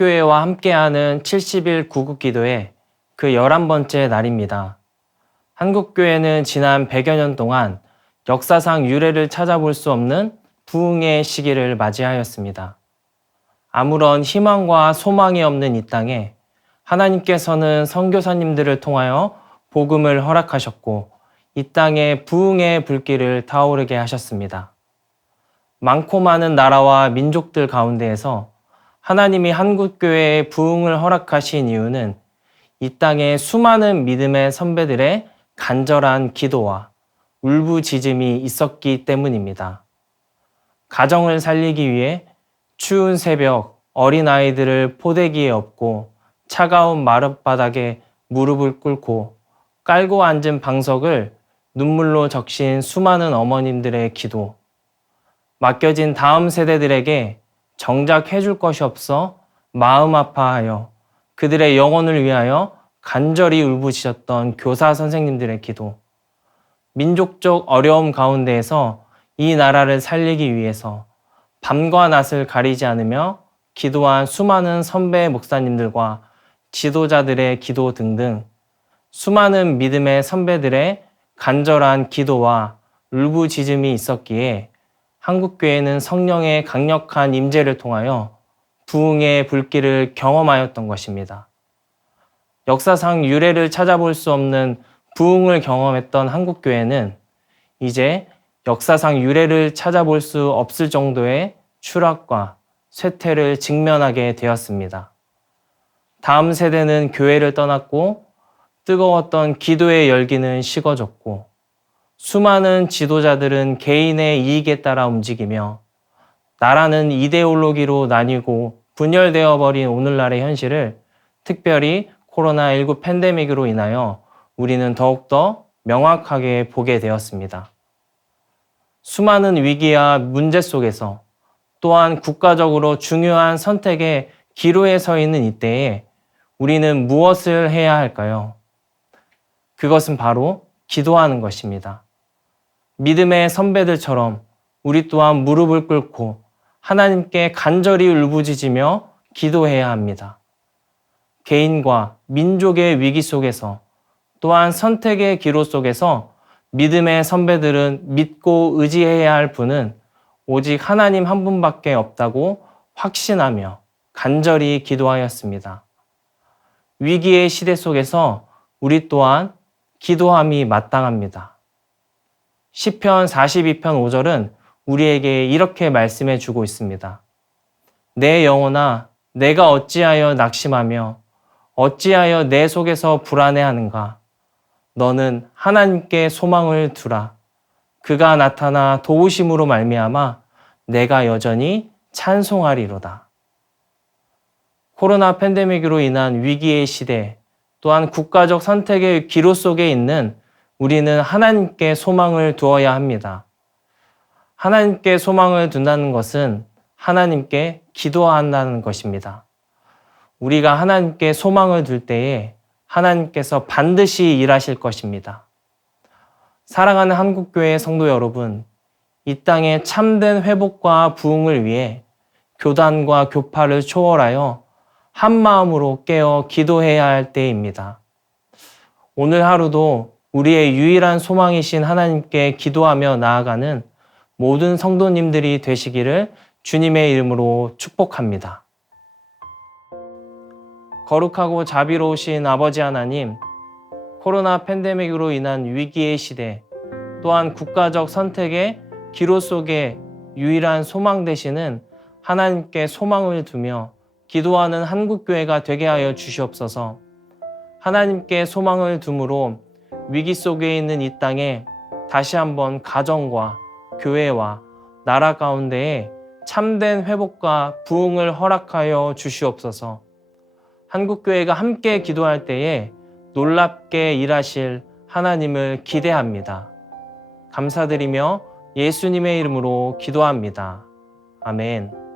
한국교회와 함께하는 70일 구국기도의 그 11번째 날입니다. 한국교회는 지난 100여 년 동안 역사상 유례를 찾아볼 수 없는 부흥의 시기를 맞이하였습니다. 아무런 희망과 소망이 없는 이 땅에 하나님께서는 선교사님들을 통하여 복음을 허락하셨고 이 땅에 부흥의 불길을 타오르게 하셨습니다. 많고 많은 나라와 민족들 가운데에서 하나님이 한국교회에 부흥을 허락하신 이유는 이 땅에 수많은 믿음의 선배들의 간절한 기도와 울부짖음이 있었기 때문입니다. 가정을 살리기 위해 추운 새벽 어린아이들을 포대기에 업고 차가운 마룻바닥에 무릎을 꿇고 깔고 앉은 방석을 눈물로 적신 수많은 어머님들의 기도, 맡겨진 다음 세대들에게 정작 해줄 것이 없어 마음 아파하여 그들의 영혼을 위하여 간절히 울부짖었던 교사 선생님들의 기도, 민족적 어려움 가운데에서 이 나라를 살리기 위해서 밤과 낮을 가리지 않으며 기도한 수많은 선배 목사님들과 지도자들의 기도 등등 수많은 믿음의 선배들의 간절한 기도와 울부짖음이 있었기에 한국교회는 성령의 강력한 임재를 통하여 부흥의 불길을 경험하였던 것입니다. 역사상 유례를 찾아볼 수 없는 부흥을 경험했던 한국교회는 이제 역사상 유례를 찾아볼 수 없을 정도의 추락과 쇠퇴를 직면하게 되었습니다. 다음 세대는 교회를 떠났고 뜨거웠던 기도의 열기는 식어졌고 수많은 지도자들은 개인의 이익에 따라 움직이며 나라는 이데올로기로 나뉘고 분열되어 버린 오늘날의 현실을 특별히 코로나19 팬데믹으로 인하여 우리는 더욱더 명확하게 보게 되었습니다. 수많은 위기와 문제 속에서 또한 국가적으로 중요한 선택의 기로에 서 있는 이때에 우리는 무엇을 해야 할까요? 그것은 바로 기도하는 것입니다. 믿음의 선배들처럼 우리 또한 무릎을 꿇고 하나님께 간절히 울부짖으며 기도해야 합니다. 개인과 민족의 위기 속에서 또한 선택의 기로 속에서 믿음의 선배들은 믿고 의지해야 할 분은 오직 하나님 한 분밖에 없다고 확신하며 간절히 기도하였습니다. 위기의 시대 속에서 우리 또한 기도함이 마땅합니다. 시편 42편 5절은 우리에게 이렇게 말씀해 주고 있습니다. 내 영혼아, 내가 어찌하여 낙심하며 어찌하여 내 속에서 불안해하는가? 너는 하나님께 소망을 두라. 그가 나타나 도우심으로 말미암아 내가 여전히 찬송하리로다. 코로나 팬데믹으로 인한 위기의 시대, 또한 국가적 선택의 기로 속에 있는 우리는 하나님께 소망을 두어야 합니다. 하나님께 소망을 둔다는 것은 하나님께 기도한다는 것입니다. 우리가 하나님께 소망을 둘 때에 하나님께서 반드시 일하실 것입니다. 사랑하는 한국교회 성도 여러분, 이 땅의 참된 회복과 부흥을 위해 교단과 교파를 초월하여 한 마음으로 깨어 기도해야 할 때입니다. 오늘 하루도 우리의 유일한 소망이신 하나님께 기도하며 나아가는 모든 성도님들이 되시기를 주님의 이름으로 축복합니다. 거룩하고 자비로우신 아버지 하나님, 코로나 팬데믹으로 인한 위기의 시대, 또한 국가적 선택의 기로 속에 유일한 소망 되시는 하나님께 소망을 두며 기도하는 한국교회가 되게 하여 주시옵소서. 하나님께 소망을 둠으로 위기 속에 있는 이 땅에 다시 한번 가정과 교회와 나라 가운데에 참된 회복과 부흥을 허락하여 주시옵소서. 한국교회가 함께 기도할 때에 놀랍게 일하실 하나님을 기대합니다. 감사드리며 예수님의 이름으로 기도합니다. 아멘.